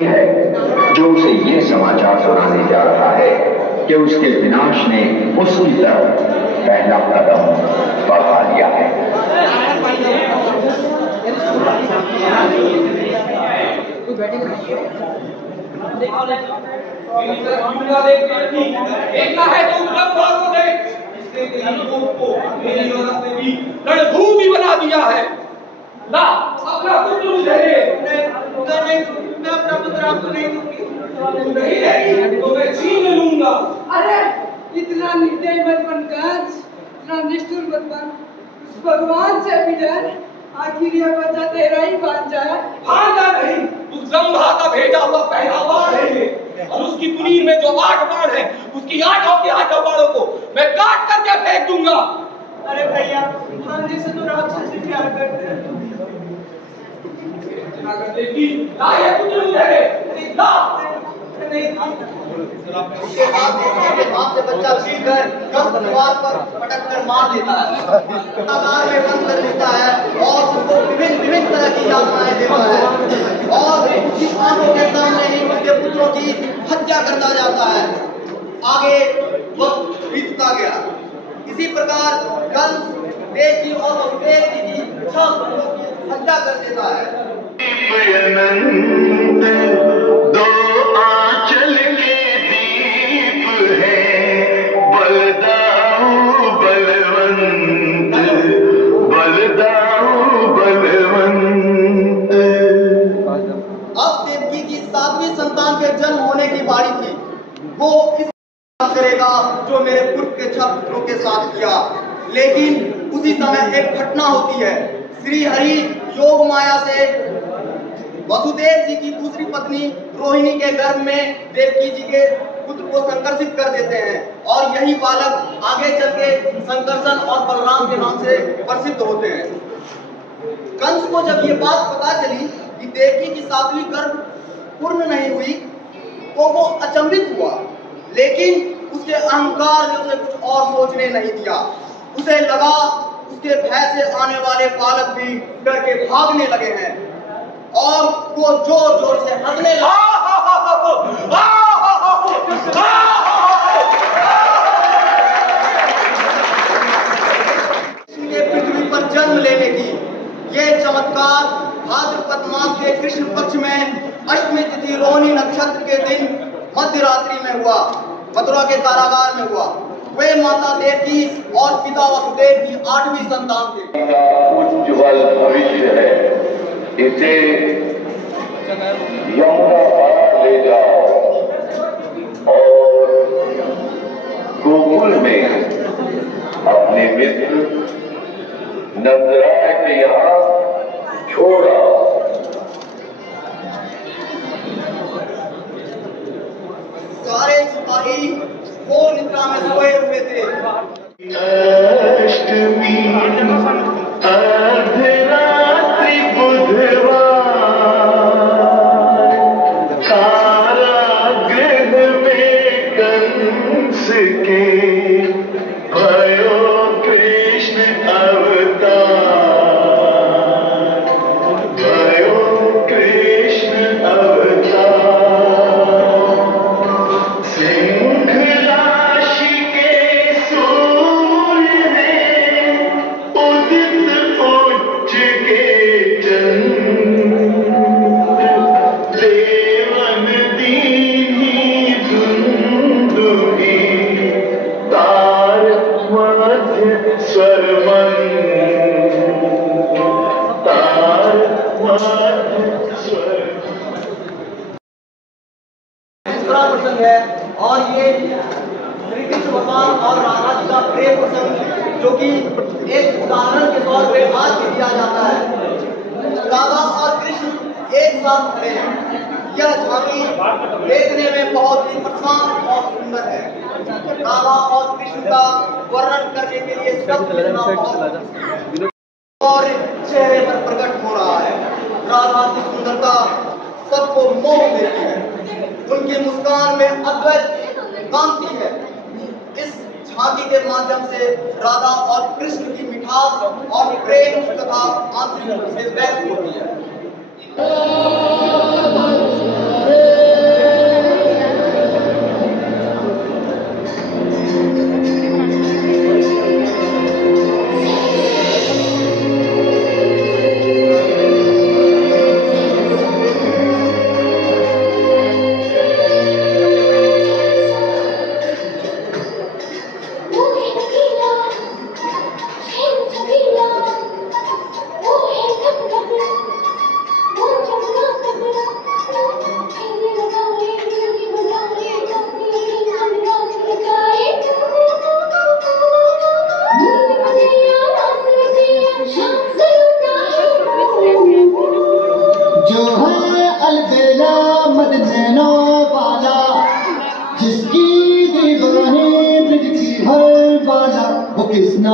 है जो उसे ये समाचार सुनाने जा रहा है कि उसके विनाश ने उसकी तरफ पहला कदम बढ़ा लिया है। रणभूमि बना दिया है ना। अपना पुत्र मुझे मैं अपना पुत्र आपको नहीं दूंगी। नहीं रहेगी तो मैं छीन लूंगा। अरे इतना निर्दयी मत बन कंस, इतना निष्ठुर मत बन। उस भगवान से भी डर, आखिर ये बच्चा तेरा ही भांजा है। भांजा नहीं, उस ब्रह्मा का भेजा हुआ पहला बाण है ये। और उसकी पुनीर में जो 8 बाण है, उसकी 8 के 8 बाणों को मैं काट करके फेंक दूंगा। अरे भैया, हम जैसे तो राक्षस से प्यार करते हैं। ये पुत्र मुझे ना उसके हाथ से बच्चा छीनकर कंस दीवार पर पटक कर मार देता है, कारागार में बंद कर देता है और उसको विभिन्न तरह की यातनाएं देता है और उसकी आंखों के सामने ही उसके पुत्रों की हत्या करता जाता है। आगे वक्त बीतता गया। इसी प्रकार कंस देव जी और वसुदेव जी की 6 पुत्रों की हत्या कर देता है। दो आंचल के दीप है, बलदाऊ बलवंत, बलदाऊ बलवंत। अब देवकी की 7वीं संतान के जन्म होने की बारी थी। वो इस करेगा जो मेरे पूर्व के 6 पुत्रों के साथ किया। लेकिन उसी समय एक घटना होती है। श्री हरि योग माया से वसुदेव जी की दूसरी पत्नी रोहिणी के गर्भ में देवकी जी के पुत्र को संकर्षित कर देते हैं और यही बालक आगे चल के संकर्षण और बलराम के नाम से प्रसिद्ध होते हैं। कंस को जब ये बात पता चली कि देवकी की 7वीं गर्भ पूर्ण नहीं हुई तो वो अचंभित हुआ, लेकिन उसके अहंकार ने उसे कुछ और सोचने नहीं दिया। उसे लगा उसके भय से आने वाले बालक भी डर के भागने लगे हैं और वो जोर जोर से हंसने लगा। पृथ्वी पर जन्म लेने की ये चमत्कार भाद्रपद मास के कृष्ण पक्ष में अष्टमी तिथि रोहिणी नक्षत्र के दिन मध्य रात्रि में हुआ, मथुरा के कारागार में हुआ। वे माता देवकी और पिता वसुदेव की 8वीं संतान थे। उज्ज्वल भविष्य है, इसे यमुना पार ले जाओ और गोकुल में अपने मित्र नंदराय के यहाँ छोड़ा। सारे सिपाही घोर निद्रा में सोए हुए थे। अष्टमी अर्धरात्रि बुधवार, कारागृह में कंस के भयो कृष्ण अवतार, भयो कृष्ण अवतार। प्रसंग है और ये श्री कृष्ण भगवान और राधा जी का प्रेम प्रसंग जो कि एक उदाहरण के तौर पे आज भी दिया जाता है। राधा और कृष्ण एक साथ खड़े हैं। यह झांकी देखने में बहुत ही प्रशांत और सुंदर है। राधा और कृष्ण का वर्णन करने के लिए शब्द और चेहरे पर प्रकट हो रहा है। राधा की सुंदरता सबको मोह देती है। उनकी मुस्कान में अद्वैत कांति है। इस झांकी के माध्यम से राधा और कृष्ण की मिठास और प्रेम तथा आंतरिक रूप से व्यक्त होती है।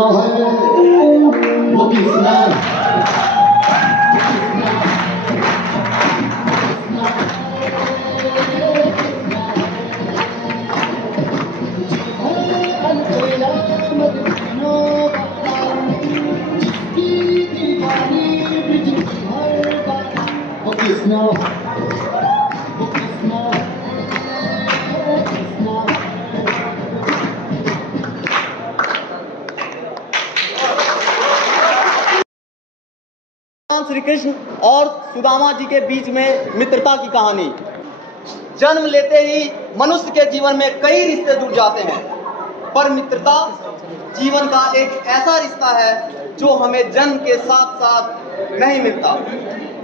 नाम है, वो किस नाम, भगवान श्री कृष्ण और सुदामा जी के बीच में मित्रता की कहानी। जन्म लेते ही मनुष्य के जीवन में कई रिश्ते जुड़ जाते हैं, पर मित्रता जीवन का एक ऐसा रिश्ता है जो हमें जन्म के साथ साथ नहीं मिलता।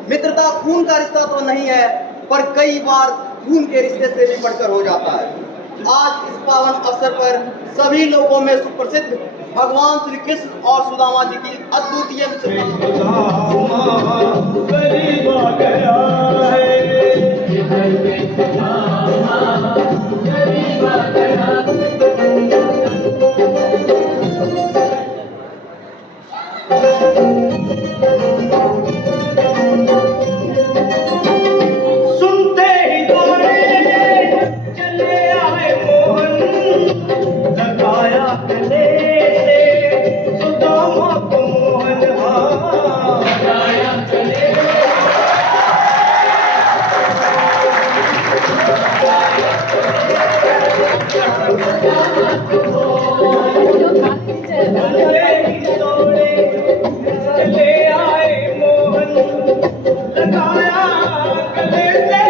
मित्रता खून का रिश्ता तो नहीं है, पर कई बार खून के रिश्ते से भी बढ़कर हो जाता है। आज इस पावन अवसर पर सभी लोगों में सुप्रसिद्ध भगवान श्री कृष्ण और सुदामा जी की अद्वितीय मित्रता सुनते ही दौड़े चले आए मोहन, लगाया गले से सुदामा को मोहन, लगाया गले चले आए मोहन, लगाया गले से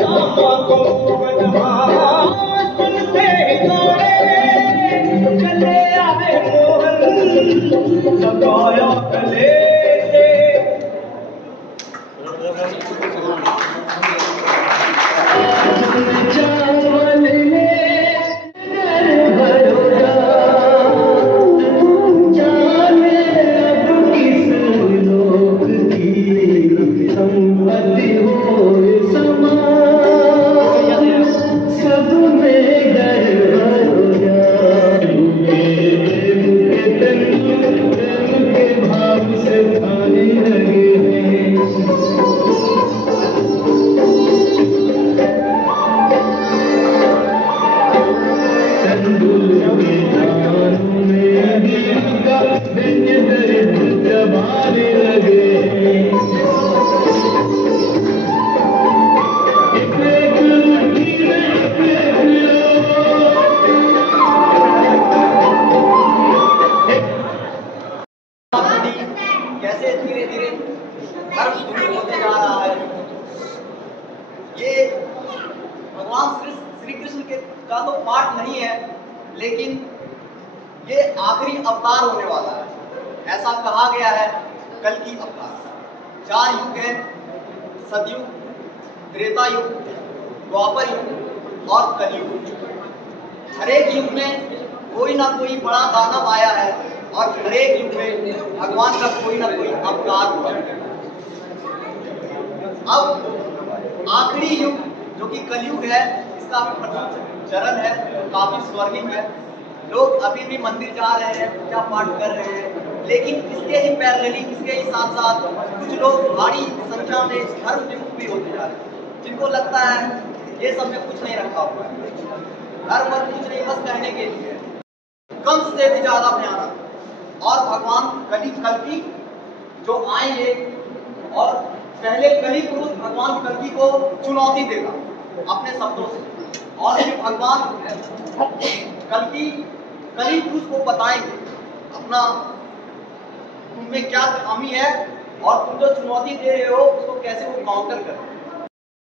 सुदामा को मोहन, सुनते ही दौड़े चले आए मोहन, लगाया गले से। कैसे धीरे धीरे धर्म शुरू होते जा रहा है। ये भगवान श्री कृष्ण के का तो पाठ नहीं है, लेकिन ये आखिरी अवतार होने वाला है। ऐसा कहा गया है कल की अवतार। 4 युग है, सतयुग, त्रेता युग, द्वापर युग और कलयुग। हर एक युग में कोई ना कोई बड़ा दानव आया है और हर एक युग में भगवान का कोई ना कोई अवतार हुआ है। अब आखिरी युग जो कि कलयुग है, इसका भी प्रथम चरण है, काफी स्वर्णिम है। लोग अभी भी मंदिर जा रहे हैं, पूजा पाठ कर रहे हैं, लेकिन इसके ही पैरेलली, इसके ही साथ साथ कुछ लोग भारी संख्या में धर्म विमुख भी होते जा रहे हैं, जिनको लगता है ये सब में कुछ नहीं रखा हुआ है, धर्म और कुछ नहीं, बस कहने के लिए। कंस से भी ज्यादा भयानक और भगवान कल्कि जो आएंगे और पहले कली पुरुष भगवान कल्कि को चुनौती देगा अपने शब्दों से, और फिर भगवान कली पुरुष को बताएंगे अपना तुम में क्या खामी है और तुम जो चुनौती दे रहे हो उसको कैसे वो काउंटर करें।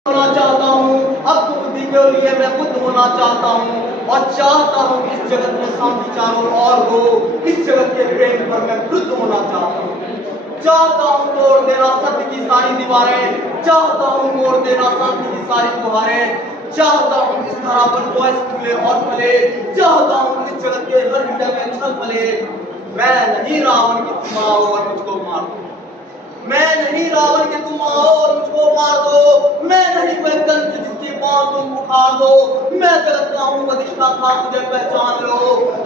होना चाहता हूँ, अब तो बुद्धि के लिए मैं बुद्ध होना चाहता हूँ और चाहता हूँ कि इस जगत में शांति चारों ओर हो, इस जगत के प्रेम पर मैं वृद्ध होना चाहता हूँ। चाहता हूँ तोड़ देना सत्य की सारी दीवारें, चाहता हूँ मोड़ देना शांति की सारी गुहारें, चाहता हूँ इस धरा पर बॉयस फूले और फले, चाहता हूँ इस जगत के हर हृदय में छल पले। मैं नहीं रावण की तुम आओ और मुझको मार दो, मैं नहीं रावण के तुम आओ और मुझको मार दो, मैं नहीं वह कंस जिसकी बात तुम पुकार दो। मैं जगत का हूँ अधिष्ठा था, मुझे पहचान लो।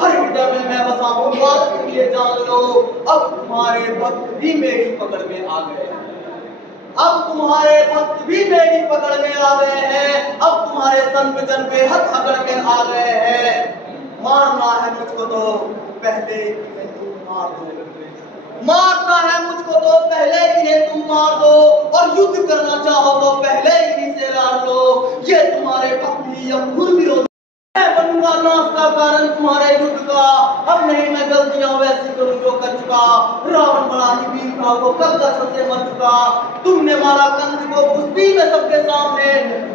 हर हृदय में मैं बसा हूँ, बात के लिए जान लो। अब तुम्हारे भक्त भी मेरी पकड़ में आ गए हैं। अब तुम्हारे भक्त भी मेरी पकड़ में आ गए हैं। अब तुम्हारे संत जन के हथ पकड़ में आ गए हैं। मारना है मुझको तो पहले इन्हें तुम मार दो। मारना है मुझको तो पहले इन्हें तुम मार दो। और युद्ध करना चाहो तो पहले इन्हीं से लड़ लो। ये तुम्हारे भक्ति अब खुद विरोध। मैं बनूंगा नाश का कारण तुम्हारे युद्ध का। अब नहीं मैं गलतियां वैसी करूं जो कर चुका। रावण बड़ा ही वीर था, वो कब का से मर चुका। तुमने मारा कंस को कुश्ती में सबके सामने।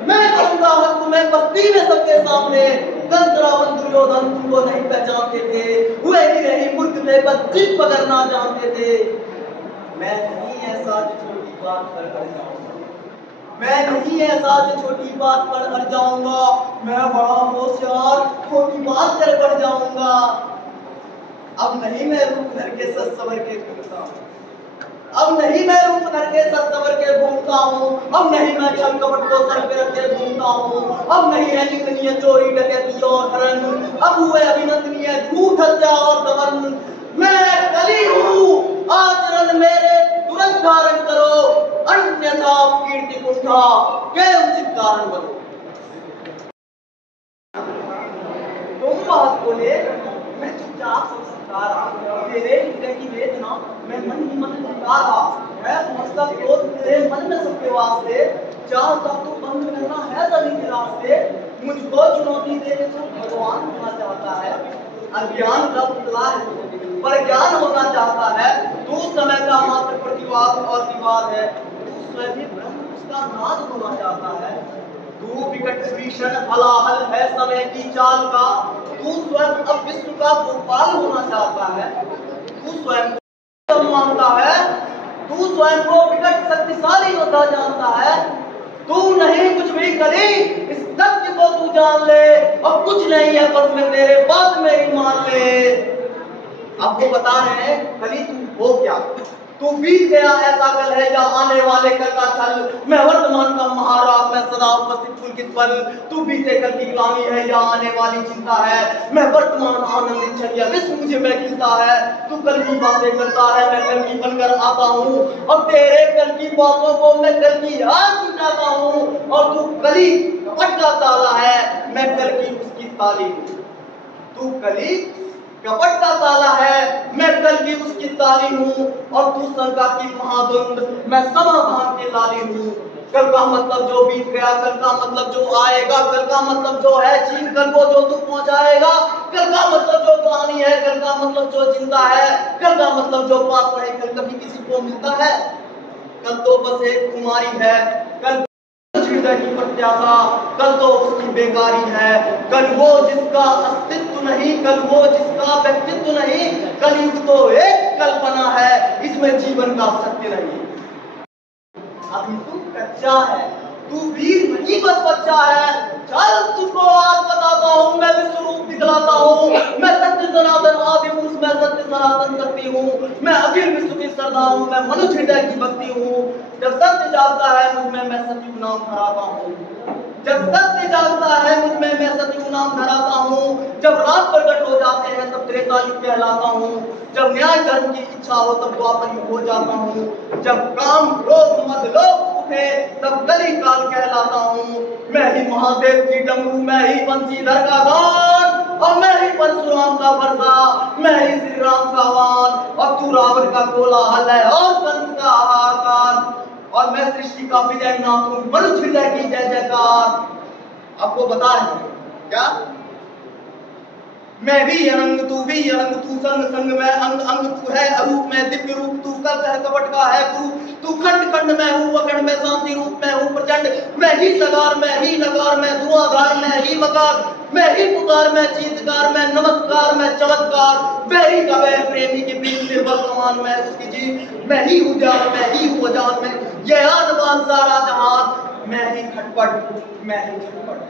मैं करूंगा हक तुम्हें बस्ती में सबके सामने। कंस रावण दुर्योधन तुमको नहीं पहचानते थे। हुए ही नहीं मूर्ख थे, बस जिद पकड़ना जानते थे। मैं नहीं ऐसा जो छोटी बात पर अड़ जाऊंगा। मैं नहीं ऐसा जो छोटी बात पर अड़ जाऊंगा। मैं बड़ा होशियार, छोटी बात कर बढ़ जाऊंगा। अब नहीं मैं रूप धर के सच सवर के घूमता हूँ। अब नहीं मैं रूप धर के सच सवर के घूमता हूँ। अब नहीं मैं छल कपट को सर पे रखे घूमता हूँ। अब नहीं है निंदनीय चोरी डकैती और हरण। अब हुए अभिनंदनीय झूठ हत्या और दमन। मैं कली हूँ, आचरण मेरे तुरंत धारण करो। अन्यथा कीर्ति कुंठा के उचित कारण बनो। तुम बात बोले, मैं चुपचाप सब समझा रहा। तेरे हृदय की वेदना मैं मन ही मन लुटा रहा। मैं समझता क्रोध तेरे मन में सबके वास्ते। चाहता तू बंद करना है सभी के रास्ते। मुझको चुनौती देने को भगवान होना चाहता है। अज्ञान का पुतला है पर ज्ञान होना चाहता है। तू समय का मात्र प्रतिवाद और विवाद है। तू स्वयं ब्रह्म उसका नाश होना चाहता है। तू विकट भीषण हलाहल है समय की चाल का। तू स्वयं अब विश्व का गोपाल होना चाहता है। तू स्वयं को मानता है। तू स्वयं को विकट शक्तिशाली होता जानता है। तू नहीं कुछ भी करी, इस सत्य को तू जान ले। और कुछ नहीं है बस मैं तेरे बात में ही मान ले। अब वो बता रहे हैं कली तू हो क्या। तू बीत गया ऐसा कल है या आने वाले कल का छल। मैं वर्तमान का महाराज, मैं सदा उपस्थित पुलकित पल। तू बीते कल की ग्लानि है या आने वाली चिंता है। मैं वर्तमान आनंदित क्षण या विश्व मुझे में खिलता है। तू कल की बातें करता है, मैं कल की बनकर आता हूँ। और तेरे कल की बातों को मैं कल की याद मिटाता हूँ। और तू कली कपट का ताला है, मैं कल की उसकी ताली हूँ। तू कली कपट का ताला है, मैं कल की उसकी ताली हूँ। और तू शंका की महाधुंध, मैं समाधान की लाली हूँ। कल का मतलब जो बीत गया, कल का मतलब जो आएगा, कल का मतलब जो है छीन कर वो जो तू पहुंचाएगा। कल का मतलब जो ग्लानि है, कल का मतलब जो चिंता है, कल का मतलब जो पास नहीं कल कभी किसी को मिलता है। कल तो बस एक कुमारी है, कल हृदय की प्रत्याशा, कल तो उसकी बेकारी है। कल वो जिसका अस्तित्व नहीं, कल वो जिसका व्यक्तित्व नहीं। कलयुग तो एक कल्पना है, इसमें जीवन का सत्य नहीं। अभी तू कच्चा है, तू वीर नहीं बस बच्चा है। चल तुझको आज बताता हूँ, मैं विश्व रूप दिखलाता हूँ। मैं सत्य सनातन आदि पुरुष, मैं सत्य सनातन शक्ति हूँ। मैं अखिल विश्व की श्रद्धा हूँ, मैं मनुष्य हृदय की भक्ति हूँ। जब सत्य जागता है मुझ में, मैं सत्य नाम धराता हूँ। जब सत्य जागता है मुझ में, मैं सत्य नाम धराता हूँ। जब रात प्रकट हो जाते हैं तब त्रेता युग कहलाता हूँ। जब न्याय धर्म की इच्छा हो तब द्वापर युग हो जाता हूँ। जब काम क्रोध मद लोभ उठे तब कली काल कहलाता हूँ। मैं ही महादेव की डमरू, मैं ही बंसीधर का गान। और मैं ही परशुराम का वर्षा, मैं ही श्री राम का वान। और तू रावण का कोलाहल है और कंस का हाहाकार। और मैं सृष्टि का विजय नाथ हूँ, मनुष्य हृदय की जय जयकार। आपको बता रहे हैं क्या? मैं भी अनंग तू भी अनंग, तू संग संग मैं अंग अंग, तू है अरूप मैं दिव्य रूप। तू कल्प है कपट का है गुरु, तू खंड खंड मैं हूँ अखंड, मैं शांति रूप मैं हूँ प्रचंड। मैं ही सगार मैं ही नगार, मैं धुआंधार मैं ही मकार। मैं ही पुकार मैं चीतकार, मैं नमस्कार मैं चमत्कार। मैं ही कबीर प्रेमी की प्रीत से वर्तमान मैं उसकी जीत। मैं ही हूँ जान मैं ही हूँ जान, मैं ये आसमान सारा जहान। मैं ही खटपट मैं ही झटपट,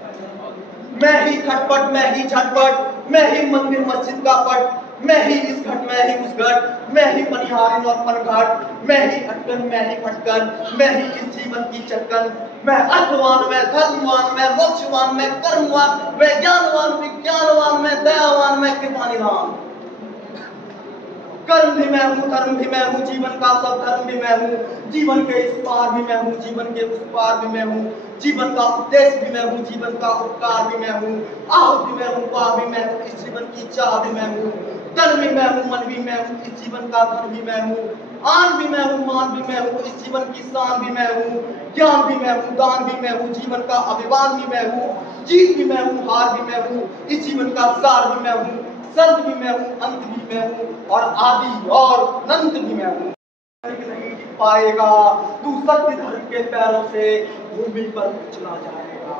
मैं ही खटपट मैं ही झटपट। मैं ही मंदिर मस्जिद का पट, मैं ही इस घट मैं ही उस घट। मैं ही मनिहारिन और पनघट, मैं ही अटकन मैं ही फटकन। मैं ही इस जीवन की चटकन, मैं अर्थवान, मैं धर्मवान, मैं मोक्षवान, मैं कर्मवान, मैं ज्ञानवान, विज्ञानवान, मैं दयावान, मैं कृपानिधान। कर्म भी मैं हूँ, धर्म भी मैं हूँ, जीवन का सब धर्म भी मैं हूँ, जीवन के इस पार भी मैं हूँ, जीवन के उस पार भी मैं हूँ, जीवन का उद्देश्य भी मैं हूँ, जीवन का उपकार भी मैं हूँ, आह भी मैं हूँ, पाह भी मैं हूँ, इस जीवन की चाह भी मैं हूँ, तन भी मैं हूँ, मन भी मैं हूँ, इस जीवन का धन भी मैं हूँ, आन भी मैं हूँ, मान भी मैं हूँ, इस जीवन की शान भी मैं हूँ, ज्ञान भी मैं हूँ, दान भी मैं हूँ, जीवन का अभिमान भी मैं हूँ, जीत भी मैं हूँ, हार भी मैं हूँ, इस जीवन का सार भी मैं हूँ, संत भी मैं हूँ, अंत भी मैं हूँ, और आदि और अनंत भी मैं हूँ। नहीं पाएगा तू सत्य धर्म के पैरों से भूमि पर चला जाएगा।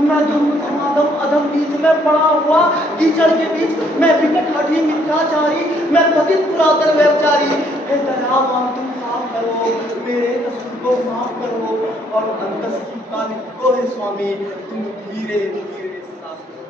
मैं धर्म समाधम अधम बीच में पड़ा हुआ कीचड़ के बीच, मैं विकट हठी मिथ्याचारी, मैं पतित पुरातन व्यभिचारी। हे दयावान तुम माफ करो, मेरे कसूर को माफ करो, और अंतस की कालिक को हे स्वामी तुम धीरे धीरे साफ करो।